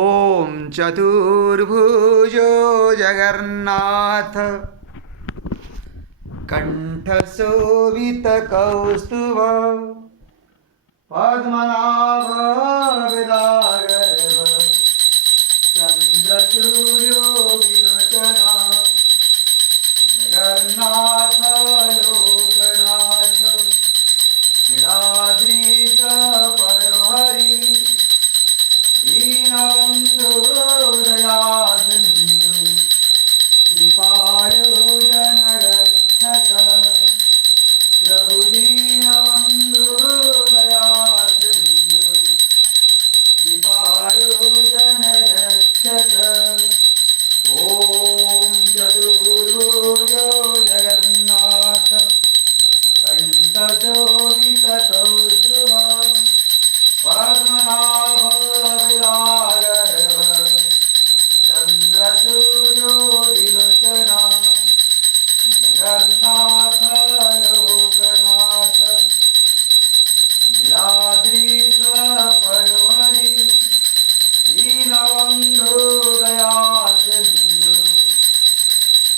ॐ चतुर्भुजो जगन्नाथ कंठशोभितकौस्तुभ पद्मनाभ विदागर्भ चन्द्रसूर्यो विलोचना जगन्नाथ लोकनाथ नीलाद्रिश परहरि दीनबन्धो दयासिन्धु कृपालो जनरक्षक प्रभु दीनबन्धो दयासिन्धु कृपालो जनरक्षक ॐ चतुर्भुजो जगन्नाथ कंठशोभितकौस्तुभ पद्मनाभ विरागर्भ चन्द्रसूर्यो विलोचना जगन्नाथ लोकनाथ नीलाद्रिश परहरि दीनबन्धो दयासिन्धु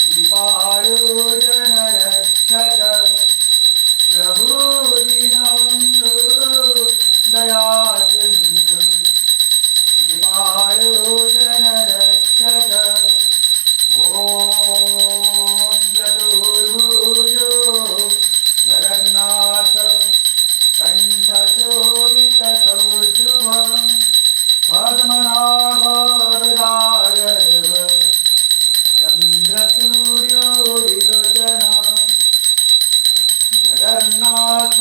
कृपालो जनरक्षक प्रभु दीनबन्धो दयासिन्धु कृपालो जनरक्षक ॐ चतुर्भुजो जगन्नाथ कंठशोभितकौस्तुभ पद्मनाभ विरागर्भ चन्द्रसूर्यो विलोचना जगन्नाथ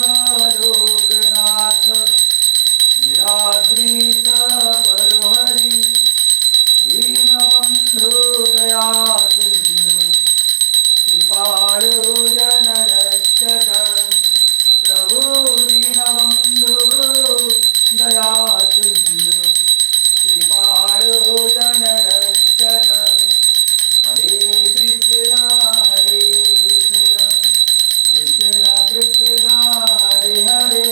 लोकनाथ नीलाद्रिश परहरि दीनबन्धो दयासिन्धु कृपालो जनरक्षक प्रभु दीनबन्धो दयासिन्धु कृपालो जनरक्षक हरे कृष्ण कृष्ण कृष्ण हरे हरे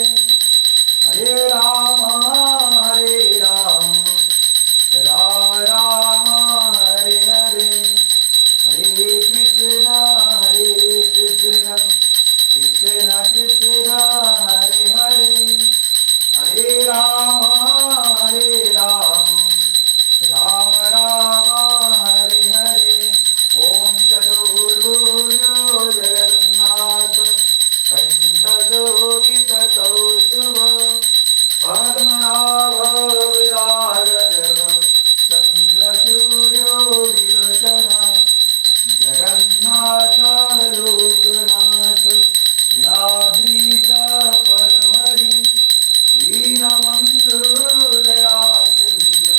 हरे राम राम राम हरे हरे हरे कृष्ण कृष्ण कृष्ण हरे हरे हरे राम राम राम हरे हरे ॐ चतुर्भुजो जगन्नाथ कंठशोभितकौस्तुभ पद्मनाभ विरागर्भ चन्द्रसूर्यो विलोचना जगन्नाथ लोकनाथ नीलाद्रिश परहरि दीनबन्धो दयासिन्धु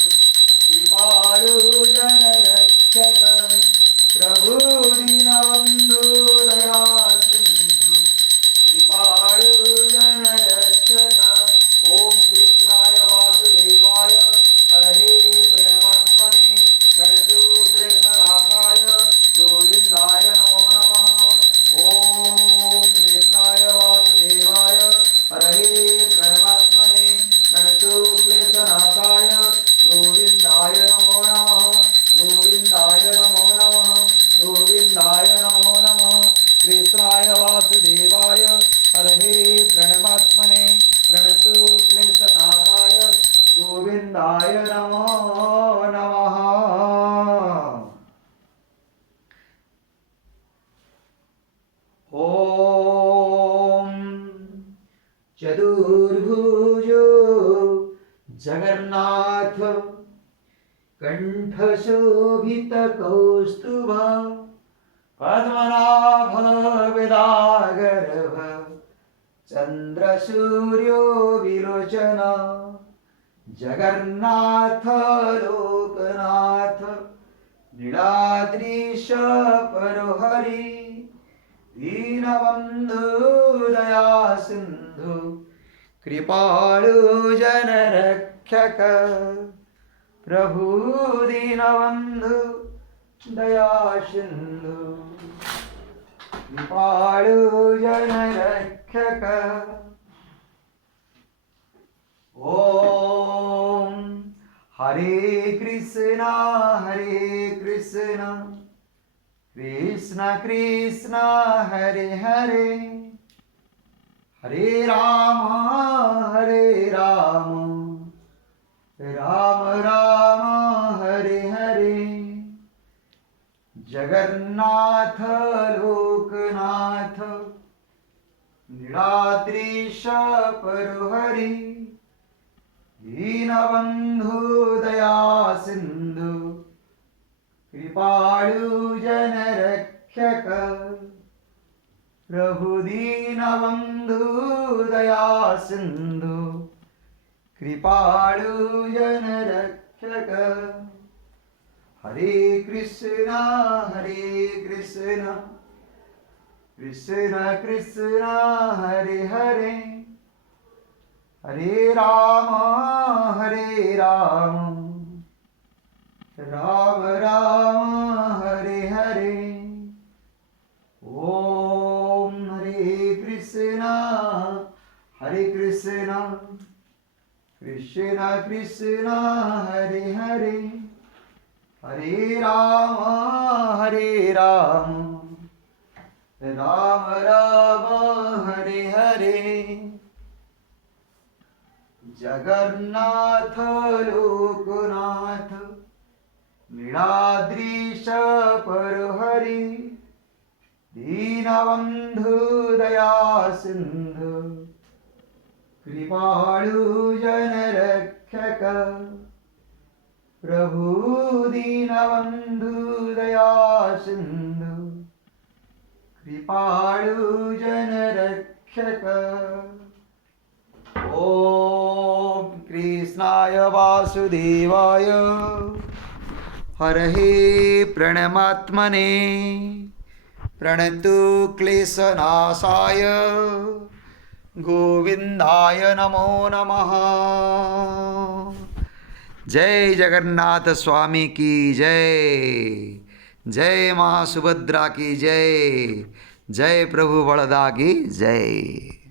कृपालो जनरक्षक प्रभु दीनबन्धो दयासिन्धु कृपालो जनरक्षक ॐ कृष्णाय वासुदेवाय हरये प्रेमात्मने गणतोक्लेशनाशाय गोविन्दाय नमो नमः ॐ कृष्णाय वासुदेवाय हरये प्रेमात्मने गणतोक्लेशनाशाय गोविन्दाय नमो नमः गोविन्दाय नमो नमः गोविन्दाय नमो नमः कृष्णाय वासुदेवाय हरये प्रणमात्मने प्रणतो क्लेशनाशाय गोविन्दाय नमो नमः ॐ चतुर्भुजो जगन्नाथ कंठशोभितकौस्तुभ पद्मनाभ विरागर्भ चन्द्रसूर्यो विलोचना जगन्नाथ लोकनाथ नीलाद्रिश परहरि दीनबन्धो दयासिन्धु कृपालो जनरक्षक प्रभु दीनबन्धो दयासिन्धु कृपालो जनरक्षक ॐ हरे कृष्णा कृष्ण कृष्ण हरे हरे, हरे राम राम राम हरे हरे। जगन्नाथ लोकनाथ नीलाद्रीश परुहरि, दीनबंधु दया सिंधु कृपाळु जनरक्षक। प्रभु दीनबंधु दया सिंधु कृपाळु जनरक्षक। हरे कृष्णा कृष्ण कृष्ण हरे हरे, हरे राम राम राम हरे हरे। ओम हरे कृष्णा कृष्ण कृष्ण हरे हरे, हरे राम राम राम हरे हरे। जगन्नाथ लोकनाथ नीलाद्रीश परुहरि, दीनबंधु दया सिंधु कृपाळु जनरक्षक। प्रभु दीनबंधु दया सिंधु कृपाळु जनरक्षक। ओम कृष्णाय वासुदेवाय हरहे प्रणमात्मने, प्रणतु क्लेशनाशाय गोविंदाय नमो नमः। जय जगन्नाथ स्वामी की जय, जय माँ सुभद्रा की जय, जय प्रभु बड़दा की जय।